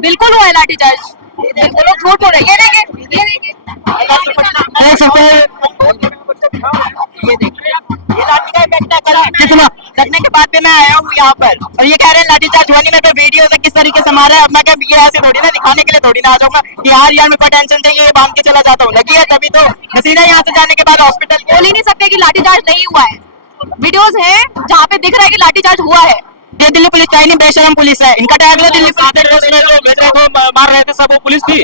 बिल्कुल हुआ है लाठीचार्ज। बिल्कुल लोग झूठ बोल रहे हैं। ये देखिए, ये देखिए, ये देखिए, ये लाठी का इफेक्ट है। कितना लगने के बाद भी मैं आया हूँ यहाँ पर और ये कह रहे हैं लाठीचार्ज हुआ नहीं। मेरे पे वीडियो है किस तरीके से मारा है। अब मैं क्या ये ऐसे थोड़ी ना दिखाने के लिए थोड़ी ना आ जाऊंगा कि यार मेरे को टेंशन चाहिए, ये बांध के चला जाता हूँ। लगी है तभी तो हसीना यहाँ से जाने के बाद हॉस्पिटल बोल ही नहीं सकते कि लाठीचार्ज नहीं हुआ है। वीडियोस हैं जहाँ पे दिख रहा है कि लाठीचार्ज हुआ है। ये दिल्ली पुलिस चाइनी बेशरम पुलिस है, इनका टैग लो दिल्ली जो मार रहे थे सब वो पुलिस थी।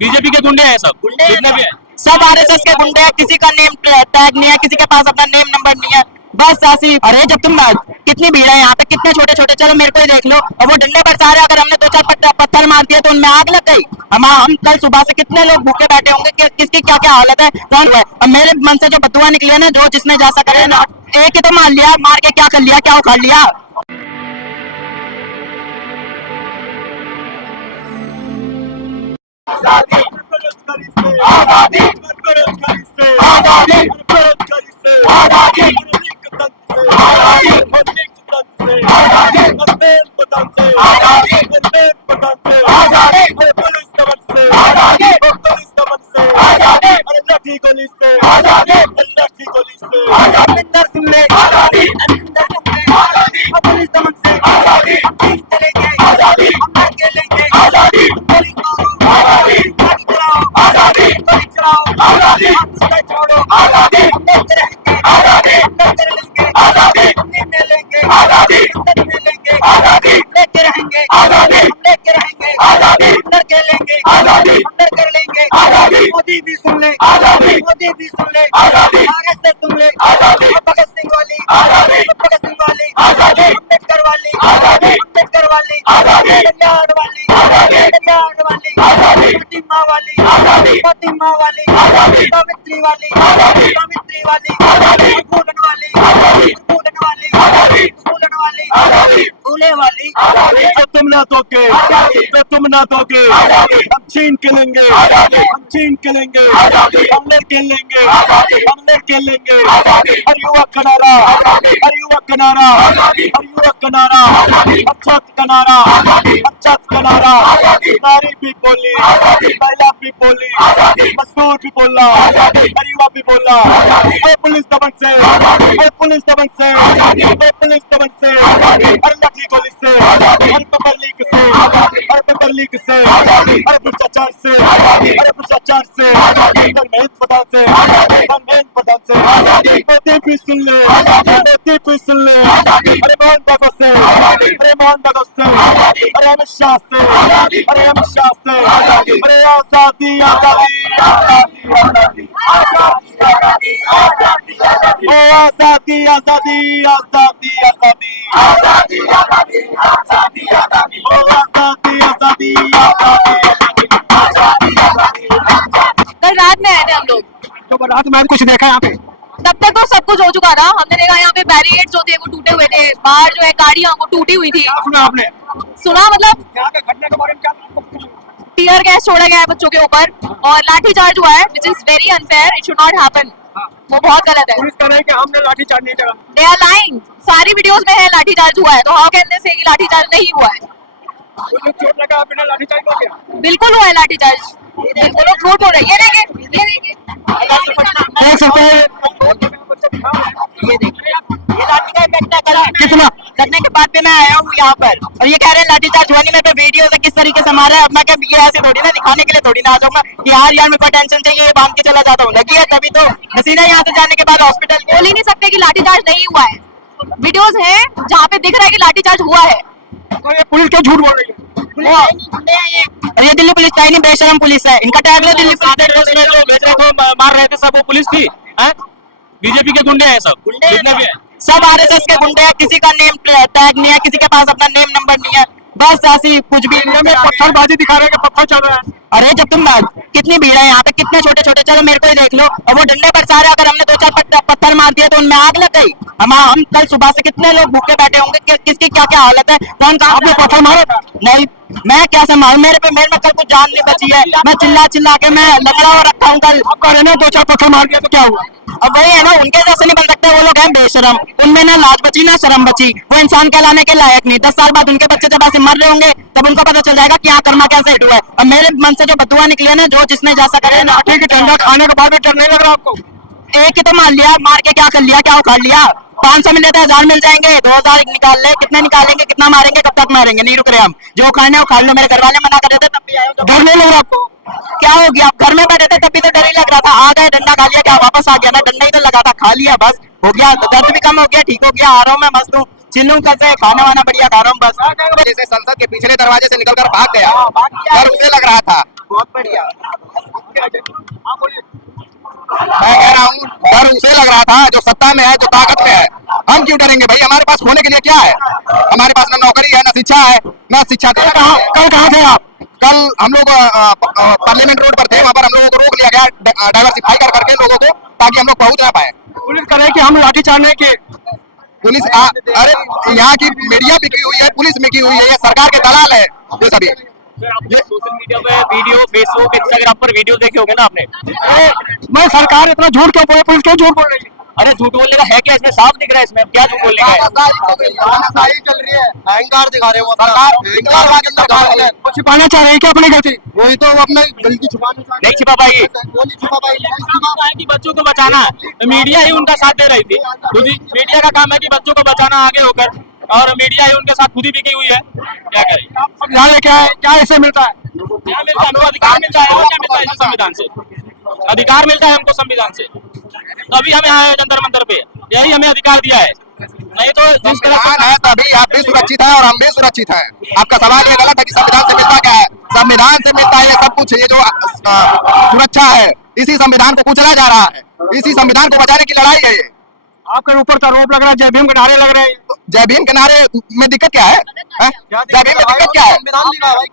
बीजेपी के गुंडे हैं सब, जितने भी हैं सब आरएसएस के गुंडे हैं। किसी का नेम टैग नहीं है, किसी के पास अपना नेम नंबर नहीं है। बस ऐसी। अरे जब तुम कितनी भीड़ है यहाँ पे, कितने छोटे छोटे, चलो मेरे को ही देख लो। और वो डंडे पर सारे अगर हमने 2-4 पत्थर मार दिए तो उनमें आग लग गई। हम कल सुबह से कितने लोग भूखे बैठे होंगे कि किसकी क्या क्या हालत है, कौन है। अब मेरे मन से जो बदुआ निकली है ना, जो जिसने जैसा करे ना, एक ही तो मार लिया, मार के क्या कर लिया, क्या उखाड़ लिया। आजादी आजादी आजादी आजादी मोदी भी सुन ले, मोदी भी सुन ले, कांग्रेस से सुन ले, भगत सिंह वाली, अम्बेडकर वाली, कल्याण वाली, फातिमा वाली, सावित्री वाली, फूले वाली। तुम ना दोगे, तुम ना दोगे, हम छीन के लेंगे, हम छीन के लेंगे, हम लेके लेंगे, हम लेके लेंगे। हर युवक का नारा, हर युवक का नारा, हर युवक का नारा, अच्छा का नारा, अच्छा का नारा। नारी भी बोली, महिला भी बोली, मजदूर भी बोला, युवा भी बोला। वो पुलिस दमन से, वो पुलिस दमन से, वो पुलिस दमन से, हर लाठी गोली से, हर पेपर लीक से, हर पेपर लीक से, हर भ्रष्टाचार से, हर भ्रष्टाचार से, हर मेहनत पदान से, हर मेहनत पदान से। मोदी भी सुन ले, मोदी भी सुन ले। अरे मोहन भगत से, अरे मोहन भगत से, अरे अमित शाह से, अरे अमित शाह से। अरे आजादी आजादी आजादी आजादी आजादी आजादी आजादी आजादी आजादी आजादी आजादी आजादी आजादी आजादी आजादी आजादी आजादी। कल रात में आए थे हम लोग, तो रात में कुछ देखा यहाँ पे? तब तक तो सब कुछ हो चुका था। हमने देखा यहाँ पे बैरिकेड जो थे वो टूटे हुए थे, बाहर जो है गाड़ियां वो टूटी हुई थी। सुना आपने? सुना मतलब यहाँ के घटना के बारे में क्या? टीयर गैस छोड़ा गया है बच्चों के ऊपर और लाठीचार्ज हुआ है, which is very unfair. It should not happen. वो बहुत गलत है। पुलिस कह रही है कि हमने लाठीचार्ज नहीं करा। They are lying. सारी वीडियोस में है लाठीचार्ज हुआ है, तो हाउ कैन दे से कि लाठीचार्ज नहीं हुआ है। चोट लगा बिना लाठीचार्ज हो गया? बिल्कुल हुआ है लाठीचार्ज। बिल्कुल लोग झूठ बोल रहे हैं। ये देखिए, ये देखिए, ये देखिए, ये लाठी का इफेक्ट है। कितना लगने के बाद भी मैं आया हूँ यहाँ पर और ये कह रहे हैं लाठीचार्ज हुआ नहीं। मेरे पे वीडियो है किस तरीके से मारा है। अब मैं क्या ये ऐसे थोड़ी ना दिखाने के लिए थोड़ी ना आ जाऊंगा कि यार मेरे को टेंशन चाहिए, ये बांध के चला जाता हूँ। लगी है तभी तो हसीना यहाँ से जाने के बाद हॉस्पिटल बोल ही नहीं सकते कि लाठीचार्ज नहीं हुआ है। वीडियोस हैं जहाँ पे दिख रहा है कि लाठीचार्ज हुआ है। तो ये पुलिस क्यों झूठ बोल रही है? ये दिल्ली पुलिस चाइनी बेशरम पुलिस है, इनका टैग लो दिल्ली पुलिस। जो मार रहे थे सब वो पुलिस थी। बीजेपी के गुंडे हैं सब, जितने भी हैं सब आरएसएस के गुंडे हैं। किसी का नेम टैग नहीं है, किसी के पास अपना नेम नंबर नहीं है। बस ऐसी कुछ भी। पत्थरबाजी दिखा रहे हैं कि पत्थर चल रहा है। अरे जब तुम कितनी भीड़ है यहाँ पे, कितने छोटे छोटे, चलो मेरे को ही देख लो। और वो डंडे पर सारे अगर हमने 2-4 पत्थर मार दिए तो उनमें आग लग गई। हम कल सुबह से कितने लोग भूखे बैठे होंगे कि किसकी क्या क्या हालत है, कौन कहाँ पे पत्थर मारो। नहीं, मैं क्या संभालू, मेरे में कल कुछ जान नहीं बची है। मैं चिल्ला चिल्ला के मैं लंगड़ा हुआ रखा हूँ। कल आप कह रहे हैं 2-4 पत्थर मार दिया तो क्या हुआ? अब वही है ना, उनके जैसे नहीं बन सकते, वो लोग हैं बेशरम, उनमें ना लाज बची ना शर्म बची, वो इंसान कहलाने के लायक नहीं। 10 साल बाद उनके बच्चे जब ऐसे मर रहे होंगे तब उनको पता चल जाएगा क्या कर्मा कैसे हिट हुआ है। अब मेरे मन से जो बदुआ निकली है ना, जो जिसने जैसा करे ना, ठीक है, डंडा खाने के बाद भी डर नहीं लग रहा आपको? एक ही तो मार लिया, मार के क्या कर लिया, क्या उखाड़ लिया? 500 मिले तो 1000 मिल जाएंगे, 2000 निकाल ले, कितने निकालेंगे, कितना मारेंगे, कब तक मारेंगे? नहीं रुक रहे हम, जो उखाड़ने उखाड़ लो। मेरे घर वाले मना कर रहे थे तब भी आए। डर नहीं लग रहा आपको? क्या हो गया, आप घर में बैठे थे तब भी तो डर ही लग रहा था, आ गए डंडा खा लिया, क्या वापस आ गया ना? डंडा ही तो लगा था, खा लिया, बस हो गया, दर्द भी कम हो गया, ठीक हो गया, आ रहा हूँ मैं मस्त हूँ, चिल्लू कैसे, खाना वाना बढ़िया खा रहा हूँ बस। जैसे संसद के पिछले दरवाजे से निकलकर भाग गया, डर उसे लग रहा था। बहुत बढ़िया। मैं कह रहा हूँ डर उसे लग रहा था जो सत्ता में है, जो ताकत में है। हम क्यों डरेंगे भाई? हमारे पास खोने के लिए क्या है? हमारे पास ना नौकरी है, ना शिक्षा है, ना शिक्षा दे। कल कहाँ थे आप? कल हम लोग पार्लियामेंट रोड पर थे, वहाँ पर हम लोगों को रोक लिया गया डाइवर्सिफाई कर करके लोगों को, ताकि हम लोग पहुंच ना पाए। पुलिस कह रही है कि हम लाठीचार्ज नहीं किए। पुलिस अरे यहाँ की मीडिया बिकी हुई है, पुलिस बिकी हुई है, ये सरकार के दलाल है ये सभी। ये सोशल मीडिया पे वीडियो, फेसबुक, इंस्टाग्राम पर वीडियो देखे होंगे ना आपने? मैं सरकार इतना झूठ क्यों बोले, पुलिस क्यों झूठ बोल रही है? अरे झूठ बोलने का है क्या इसमें? साफ दिख रहा है इसमें, क्या झूठ बोलने का है? तानाशाही चल रही है, अहंकार दिखा रहे हो सरकार, वो छिपाना चाह रही है क्या अपनी गलती? वही तो अपने गलती छुपाने नहीं छिपा पाएगी। वो नहीं छुपा पाई। काम है कि बच्चों को बचाना, मीडिया ही उनका साथ दे रही थी। खुद ही मीडिया का काम है कि बच्चों को बचाना आगे होकर, और मीडिया ही उनके साथ खुद ही बिकी हुई है। क्या करें? समझा ले क्या है, क्या इससे मिलता है? क्या मिलता है हमको? अधिकार मिलता है। और क्या मिलता है इसे? संविधान से अधिकार मिलता है हमको, संविधान से। तभी हम यहाँ आए जंतर मंतर पे, यही हमें अधिकार दिया है। नहीं तो जिस तरह संविधान है तभी आप भी सुरक्षित है और हम भी सुरक्षित हैं। आपका सवाल ये गलत है कि संविधान से मिलता क्या है? संविधान से मिलता है ये सब कुछ, ये जो सुरक्षा है, इसी संविधान को कुचला जा रहा है, इसी संविधान को बचाने की लड़ाई है ये। आपके ऊपर तो आरोप लग रहा है जय भीम के नारे लग रहे हैं। जय भीम के नारे में दिक्कत क्या है? जय भीम में दिक्कत क्या है?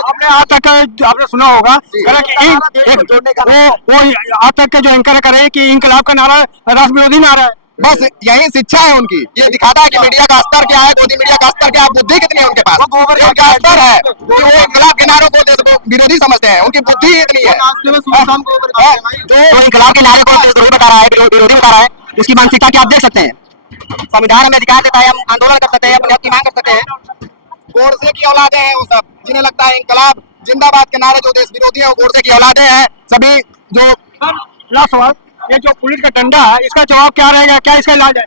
आपने आज तक आपने सुना होगा कह रहा कि वो आज तक के जो एंकर कर रहे हैं कि इंकलाब का नारा राष्ट्र विरोधी नारा है। बस यही शिक्षा है उनकी। ये दिखाता है कि मीडिया का स्तर क्या है, गोदी मीडिया का स्तर क्या है, बुद्धि कितनी है उनके पास। ये उनका स्तर है कि वो इंकलाब के नारों को विरोधी समझते हैं, उनकी बुद्धि इतनी है। तो इंकलाब के नारे को विरोधी बता रहा है, विरोधी बता रहा है, उसकी मानसिकता की आप देख सकते हैं। संविधान हमें अधिकार देता है, हम आंदोलन कर सकते हैं, अपने हक की मांग कर सकते हैं। गोडसे की औलादे हैं वो सब, जिन्हें लगता है इंकलाब जिंदाबाद के नारे जो देश विरोधी है वो गोडसे की औलादे हैं सभी। जो लास्ट सवाल, ये जो पुलिस का डंडा है इसका जवाब क्या रहेगा, क्या इसका इलाज है?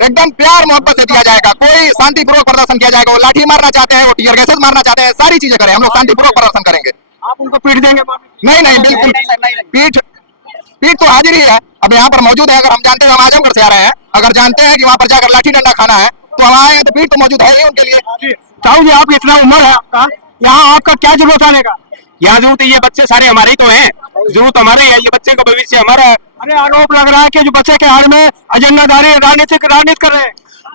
एकदम प्यार मोहब्बत से दिया जाएगा। कोई शांतिपूर्वक प्रदर्शन किया जाएगा। वो लाठी मारना चाहते हैं, वो टीयर गैसेस मारना चाहते हैं, सारी चीजें करें, हम लोग शांतिपूर्वक प्रदर्शन करेंगे। आप उनको पीट देंगे? नहीं नहीं, बिल्कुल पीठ तो हाजिर ही है। अब यहाँ पर मौजूद है, अगर हम जानते हैं हम आजमगढ़ से आ रहे हैं, अगर जानते हैं कि वहाँ पर जाकर लाठी डंडा खाना है तो हम आए हैं, तो पीठ तो मौजूद है ही उनके लिए। साहू जी, आप इतना उम्र है आपका, यहाँ आपका क्या जरूरत आने का? यहाँ जरूरत है, ये बच्चे सारे हमारे ही तो हैं, जरूरत हमारे है, ये बच्चे का भविष्य हमारा है। अरे आरोप लग रहा है कि जो बच्चे के हाल में एजेंडाधारी राजनीति कर रहे हैं।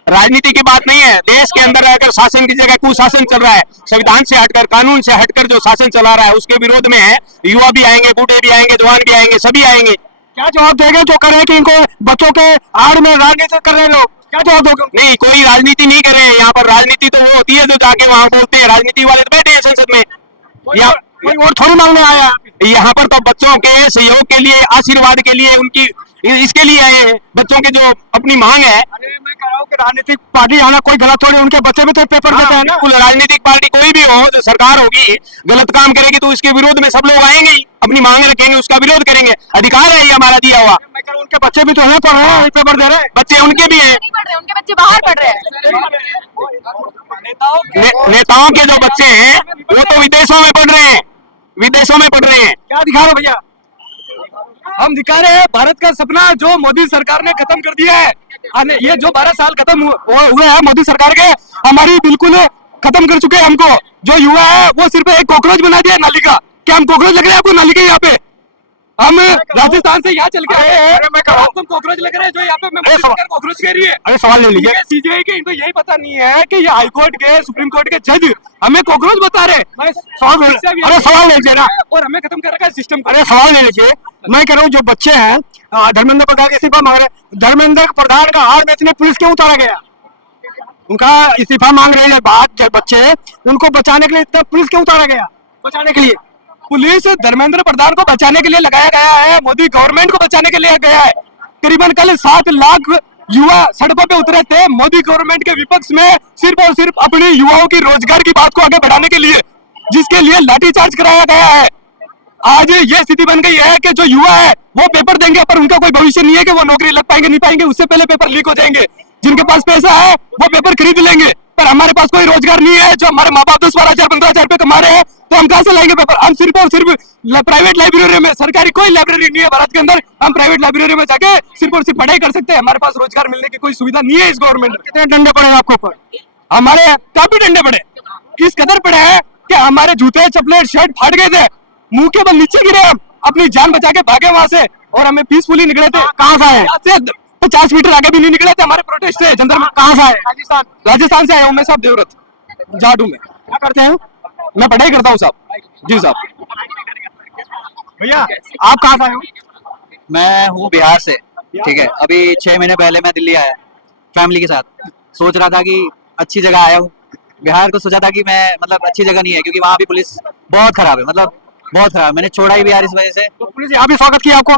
राजनीति की बात नहीं है। देश के अंदर अगर शासन की जगह कुशासन चल रहा है, संविधान से हटकर, कानून से हटकर जो शासन चला रहा है, उसके विरोध में है। युवा भी आएंगे, बूढ़े भी आएंगे, जवान भी आएंगे, सभी आएंगे। क्या जवाब देंगे जो कह रहे हैं कि इनको बच्चों के आड़ में राजनीति कर रहे लोग? क्या जवाब दोगे? नहीं, कोई राजनीति नहीं कर रहे हैं यहाँ पर। राजनीति तो वो होती है जो जाके वहाँ बोलते हैं। राजनीति वाले तो बैठे हैं संसद में। कोई वोट थोड़ी मांगने आया है। यहाँ पर तो बच्चों के सहयोग के लिए, आशीर्वाद के लिए, उनकी इसके लिए आए हैं, बच्चों की जो अपनी मांग है। अरे मैं कह रहा हूँ कि राजनीतिक पार्टी आना कोई गलत थोड़ी, उनके बच्चे भी तो पेपर देते हैं ना। बिल्कुल, राजनीतिक पार्टी कोई भी हो, जो सरकार होगी गलत काम करेगी तो इसके विरोध में सब लोग आएंगे ही, अपनी मांग रखेंगे, उसका विरोध करेंगे। अधिकार है ये हमारा दिया हुआ। मैं कह रहा हूँ उनके बच्चे भी तो है, पढ़ रहे हैं, पेपर दे रहे हैं। बच्चे उनके भी हैं, नहीं पढ़ रहे, उनके बच्चे बाहर पढ़ रहे हैं। नेताओं के जो बच्चे हैं वो तो विदेशों में पढ़ रहे हैं, विदेशों में पढ़ रहे हैं। क्या दिखा रहे हो भैया? हम दिखा रहे हैं भारत का सपना जो मोदी सरकार ने खत्म कर दिया है। ये जो 12 साल खत्म हुए हैं मोदी सरकार के, हमारी बिल्कुल खत्म कर चुके हैं हमको। जो युवा है वो सिर्फ एक कॉकरोच बना दिया नाली का। क्या हम कॉकरोच लग रहे हैं आपको नाली के? यहाँ पे हम राजस्थान से यहाँ चल के आए हैं, आपको कॉकरोच लग रहा है जो यहाँ पे मोदी सरकार कॉकरोच कह रही है। अरे सवाल ले लीजिए। सीजीआई के इनको यही पता नहीं है कि ये हाई कोर्ट के, सुप्रीम कोर्ट के जज हमें कॉकरोच बता रहे। अरे सवाल ले लीजिए ना, और हमें खत्म कर रखा है सिस्टम को। अरे सवाल ले लीजिए। मैं कह रहा हूँ जो बच्चे हैं धर्मेंद्र प्रधान इस्तीफा मांग रहे, धर्मेंद्र प्रधान का हार बेचने पुलिस क्यों उतारा गया? उनका इस्तीफा मांग रहे हैं बात बच्चे, उनको बचाने के लिए इतना पुलिस क्यों उतारा गया? बचाने के लिए पुलिस धर्मेंद्र प्रधान को बचाने के लिए लगाया गया है, मोदी गवर्नमेंट को बचाने के लिए गया है। करीबन कल 7 लाख युवा सड़कों पे उतरे थे मोदी गवर्नमेंट के विपक्ष में सिर्फ और सिर्फ अपने युवाओं की रोजगार की बात को आगे बढ़ाने के लिए, जिसके लिए लाठीचार्ज कराया गया है। आज ये स्थिति बन गई है कि जो युवा है वो पेपर देंगे पर उनका कोई भविष्य नहीं है कि वो नौकरी लग पाएंगे नहीं पाएंगे, उससे पहले पेपर लीक हो जाएंगे। जिनके पास पैसा है वो पेपर खरीद लेंगे, पर हमारे पास कोई रोजगार नहीं है। जो हमारे माँ बाप 10-12 हजार 15 हजार रुपए कमा रहे हैं तो हम कहाँ से लाएंगे पेपर? हम सिर्फ और सिर्फ प्राइवेट लाइब्रेरी में, सरकारी कोई लाइब्रेरी नहीं है भारत के अंदर, हम प्राइवेट लाइब्रेरी में जाके सिर्फ और सिर्फ पढ़ाई कर सकते हैं। हमारे पास रोजगार मिलने की कोई सुविधा नहीं है इस गवर्नमेंट में। कितने डंडे पड़े आपके ऊपर? हमारे काफी डंडे पड़े, किस कदर पड़े हैं कि हमारे जूते चप्पलें शर्ट फाट गए थे, मुंह के बल नीचे गिरे, हम अपनी जान बचा के भागे वहां से और हमें पीसफुली निकले थे। कहाँ से आए? 50 मीटर आगे भी नहीं निकले थे हमारे प्रोटेस्ट से। जंतर में कहाँ से आए? राजस्थान से आया हूँ मैं साहब, देवरत जाटू में। क्या करते हैं? मैं पढ़ाई करता हूँ साहब। जी साहब। भैया आप कहाँ से आए हो? मैं हूँ बिहार से, ठीक है। अभी 6 महीने पहले मैं दिल्ली आया फैमिली के साथ। सोच रहा था कि अच्छी जगह आया हूँ बिहार को, सोचा था कि मैं मतलब अच्छी जगह नहीं है क्योंकि वहाँ भी पुलिस बहुत खराब है, मतलब बहुत खराब। मैंने छोड़ा ही बिहार इस वजह से। तो पुलिस यहाँ भी स्वागत किया आपको?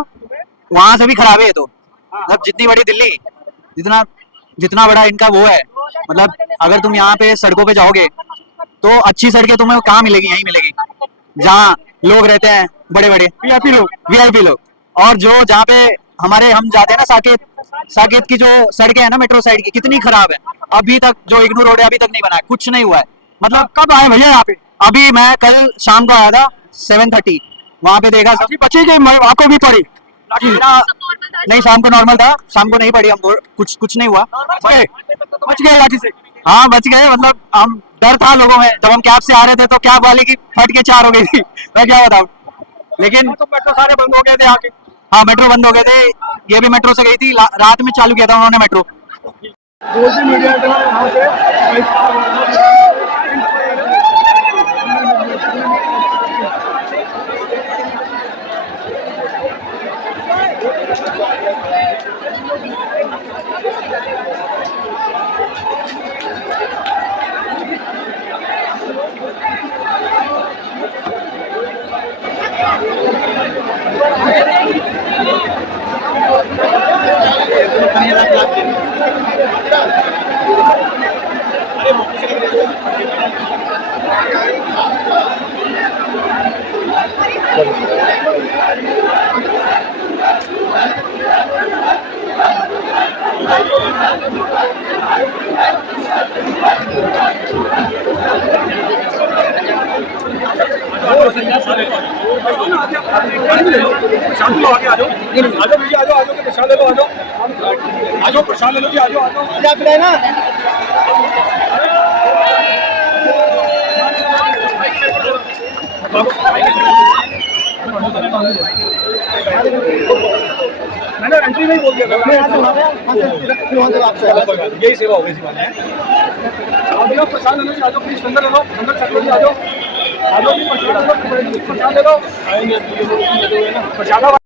वहां से भी खराब है ये तो, मतलब जितनी बड़ी दिल्ली, जितना बड़ा इनका वो है, मतलब अगर तुम यहाँ पे सड़कों पे जाओगे तो अच्छी सड़कें तुम्हें कहाँ मिलेगी? यहीं मिलेगी जहाँ लोग रहते हैं, बड़े बड़े वीआईपी लोग। और जो जहाँ पे हम जाते हैं ना, साकेत की जो सड़कें है ना मेट्रो साइड की, कितनी खराब है। अभी तक जो इग्नू रोड है अभी तक नहीं बना है, कुछ नहीं हुआ है। मतलब कब आए भैया यहाँ पे? अभी मैं कल शाम को आया था 7:30, वहां पे देखा बच्चे के आपको भी पड़ी? नहीं, शाम को नॉर्मल था, शाम को नहीं पड़ी हमको, कुछ नहीं हुआ। बच गए लाठी से? हाँ बच गए, मतलब हम डर था लोगों में। जब हम कैब से आ रहे थे तो कैब वाले की फट के 4 हो गई थी मैं क्या बताऊं। लेकिन तो मेट्रो सारे बंद हो गए थे आके? हाँ मेट्रो बंद हो गए थे, ये भी मेट्रो से गई थी, रात में चालू किया था उन्होंने मेट्रो। मीडिया यहाँ पे प्रसाद ले लो जी, आ जाओ ना। मैंने एंट्री नहीं बोल दिया था, यही सेवा हो गई थी। प्रसाद ले लो जी, आ जाओ प्लीज, अंदर ले लो, अंदर चल लो जी, आ जाओ प्रसाद ले लो। प्रसाद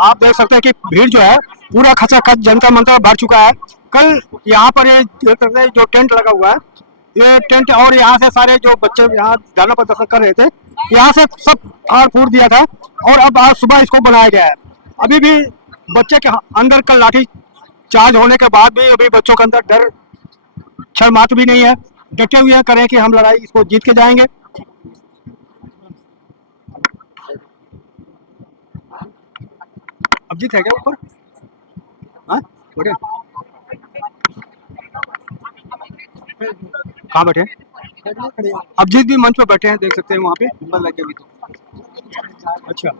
आप देख सकते हैं कि भीड़ जो है पूरा खचाखच जनता मंत्र भर चुका है। कल यहाँ पर ये देख सकते हैं जो टेंट लगा हुआ है, ये टेंट, और यहाँ से सारे जो बच्चे यहाँ धरना प्रदर्शन कर रहे थे, यहाँ से सब फाड़ फूड़ दिया था और अब आज सुबह इसको बनाया गया है। अभी भी बच्चे के अंदर कल लाठी चार्ज होने के बाद भी अभी बच्चों के अंदर डर क्षण मात्र भी नहीं है, डटे हुए करें कि हम लड़ाई इसको जीत के जाएंगे। अब जीत है क्या ऊपर? हाँ बढ़िया। कहाँ बैठे? अभिजीत भी मंच पर बैठे हैं, देख सकते हैं वहाँ पे। अच्छा